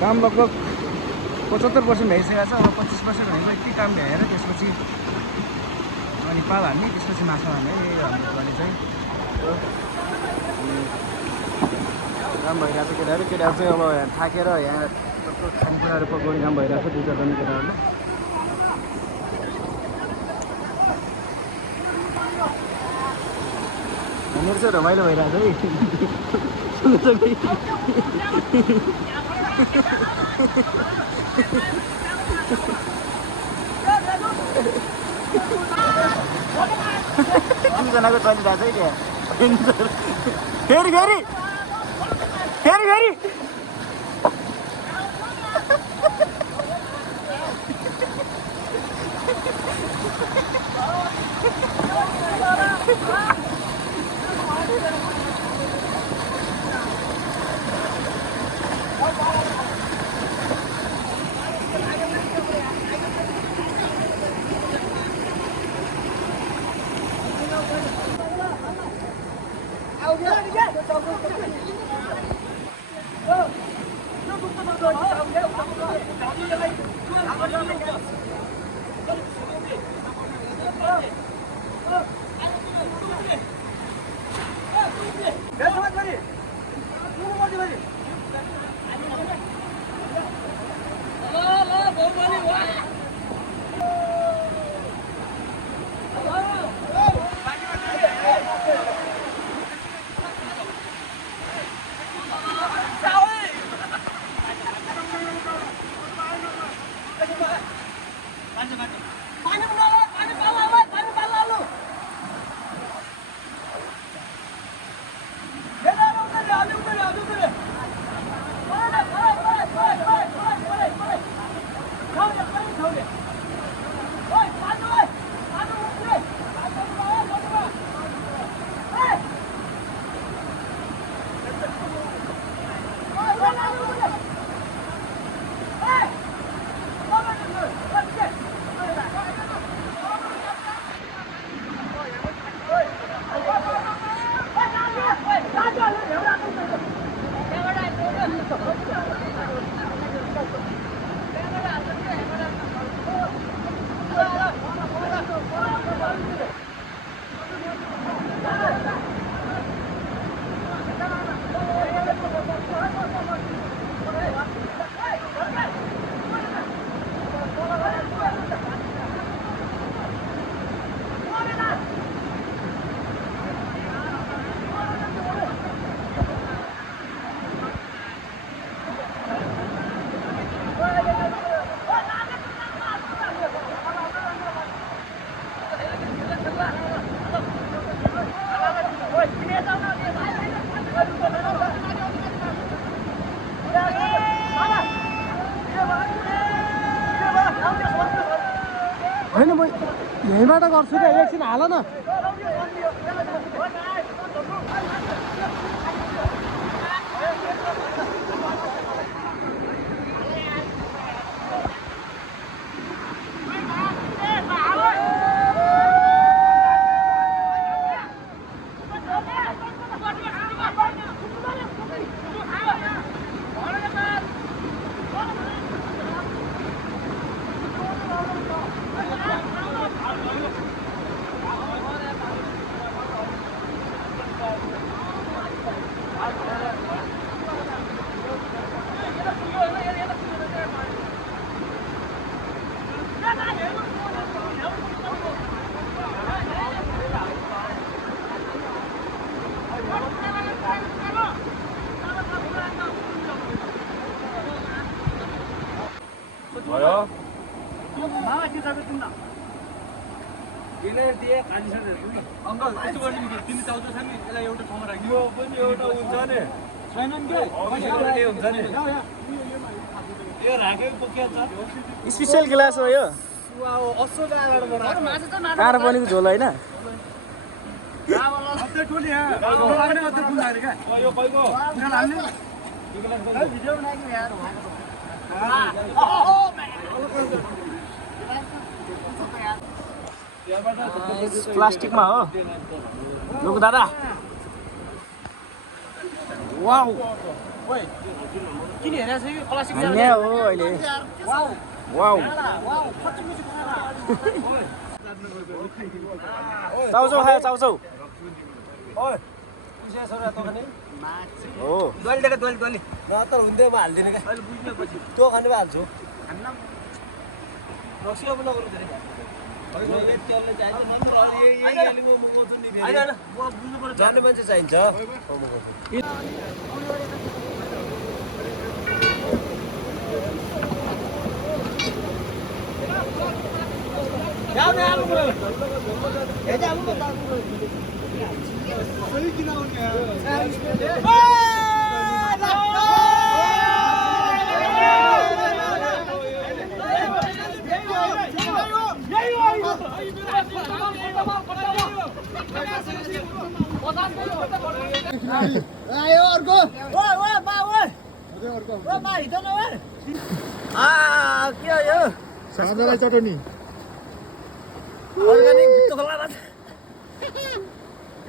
काम लगभग 75% भइसकेको छ। अब 25% भनेको यति काम भ्याएर त्यसपछि अनि पाल हान्ने, त्यसपछि माछा हान्ने हाम्रो लागि चाहिँ काम भइरहेको छ। केटाहरू चाहिँ अब थाकेर यहाँ खानेकुराहरू पकाउने काम भइरहेको छ 2-4 जना केटाहरूले। हामीहरू चाहिँ रमाइलो भइरहेको छ है। जनाको चलिरहेको छ है त्यहाँ फेरि होइन म यहीँबाट गर्छु क्या, एकछिन हाल न। 뭐요? 망아지 잡았습니다. 얘네 뒤에 앉으셔야 돼요. 안가 그쪽으로 तिमी चाउँछौ सामी यसलाई एउटा ठाउँमा राख्दिनु यो पनि एउटा हुन्छ नि छैनन् के एउटा हुन्छ नि यो राखेको पोखिया छ स्पेसल ग्लास हो यो वाउ अस्सो डाँडाबाट बनाएको काँडा बनेको झोल होइन अझै टोली यहाँ लाग्ने अझै फुल लाग्ने क्या यो पैको यहाँ लाग्ने भिडियो बनाएको यार प्लास्टिकमा हो लुक दादा वाउ किन हेरेको छ कि प्लास्टिक यहाँ हो अहिले वाउ चाउचाउ खायो चाउचाउ ओइ पुसिया छोरा त खाने हो दोली देख दोली न त हुँदै म हाल्दिनँ क्या अहिले बुझ्नेपछि तँ खाने भए हाल्छु रक्सिया पनि नगर्नु धेरै जाने मान्छे चाहिन्छ आयो अर्को ओए ओए बा ओए अर्को ओ बा हिँड्न ओए के हो यो साँझलाई चटनी अर्ग्यानिक भित्तो खोला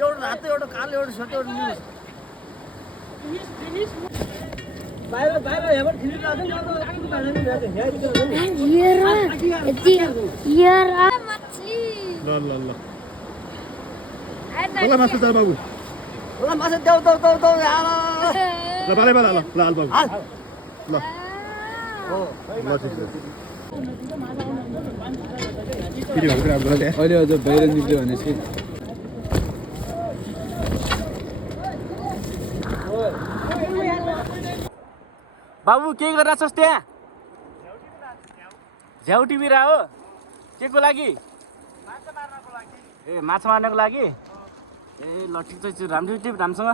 एउटा रातो एउटा कालो एउटा छोटो एउटा निलो बाहिर बाहिर हेर्नु ल ल ल ल मासु चाल बाबु ल माछा देऊ देऊ देऊ देऊ ल बाले बाला ल ल हाल बाबु ल ल ठिक छ फेरि भएको कुरा गर्दै अहिले अझ बाहिर निक्ल्यो भने चाहिँ बाबु के गरिरहेछस् त्यहाँ झ्याउ टिपिरा हो के को लागि ए माछा मार्नको लागि ए ल ठिक छ राम्रो टिप राम्रोसँग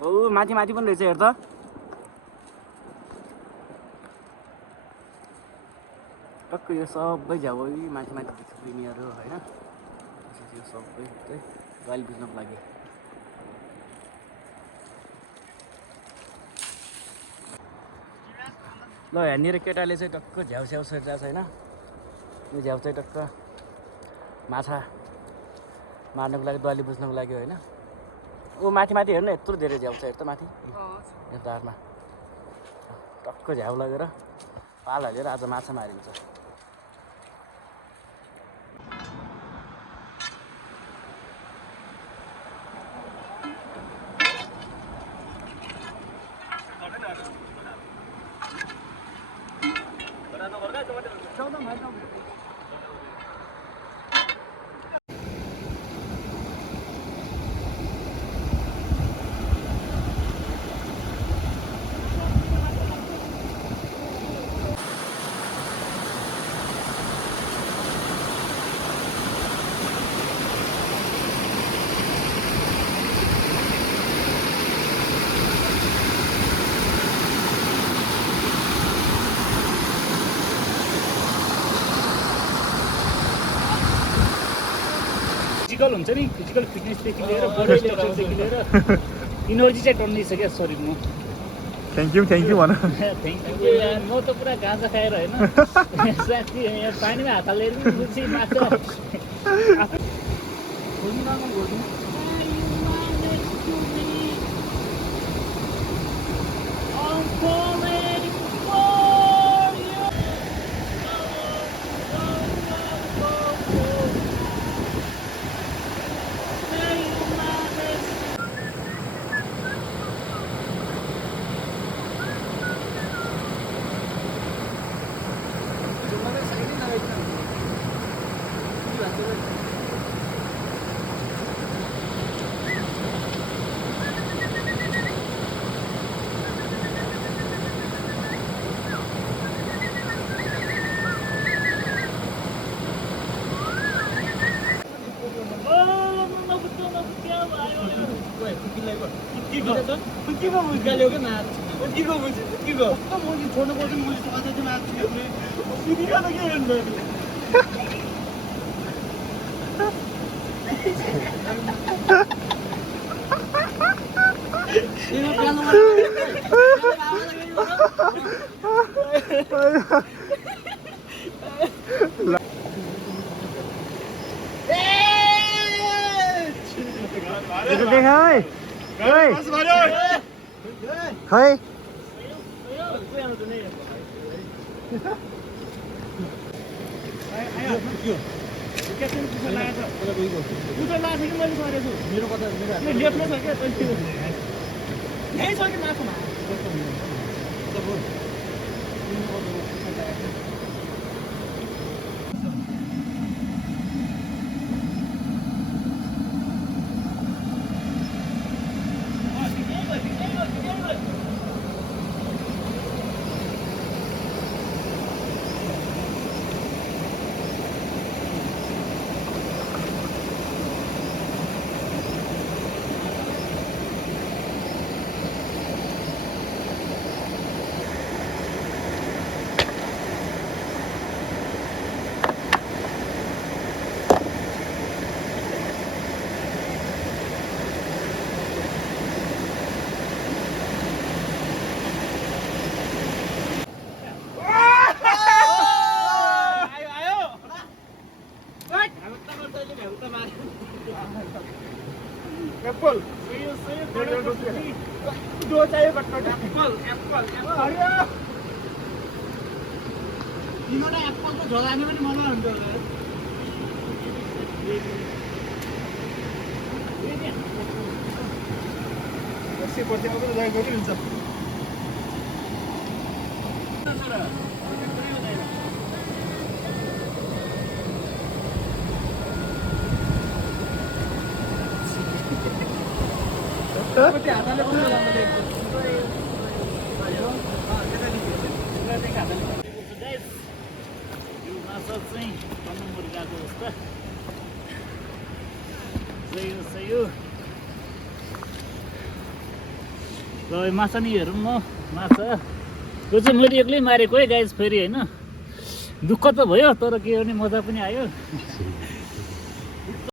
हो माथि माथि पनि रहेछ हेर त टक्क यो सबै झ्याउ माथि माथि प्रिमियर हो होइन यो सबै चाहिँ गाली बुझ्नको लागि ल यहाँनिर केटाले चाहिँ टक्क झ्याउ स्याउ सरिरहेको छ होइन यो झ्याउ चाहिँ टक्क माछा मार्नको लागि दुवाली बुझ्नको लागि होइन ऊ माथि माथि हेर्नु यत्रो धेरै झ्याउ छ हेर त माथि यो दारमा टक्क झ्याउ लगेर पाल हालेर आज माछा मारिन्छ फिजिकल हुन्छ नि फिजिकल फिटनेसदेखि लिएर बडी स्ट्रक्चरदेखि लिएर इनर्जी चाहिँ टन्नै छ क्या शरीरमा थ्याङ्क यू भन थ्याङ्क यू यार म त पुरा गाँजा खाएर होइन साथी यहाँ पानीमा हात हालेर पनि माछा मुस्काल्यो क्या नाच उठीको मुजी उठीको कस्तो मुजी छोड्नु पर्छ मुजी अझै चाहिँ माथि उठीको त के गर्नु खै मेरो कता मेरो लेप्न छ क्या यही छ कि माछामा एप्पल दो चाहिए बट्टा एप्पल तिमीलाई एप्पलको झोलानी पनि मनमा हुन्छ पछि आउँदै गएको पनि हुन्छ ल माछा नि हेरौँ न माछा त्यो चाहिँ मैले एक्लै मारेको है गाइस फेरि होइन दुःख त भयो तर के गर्ने मजा पनि आयो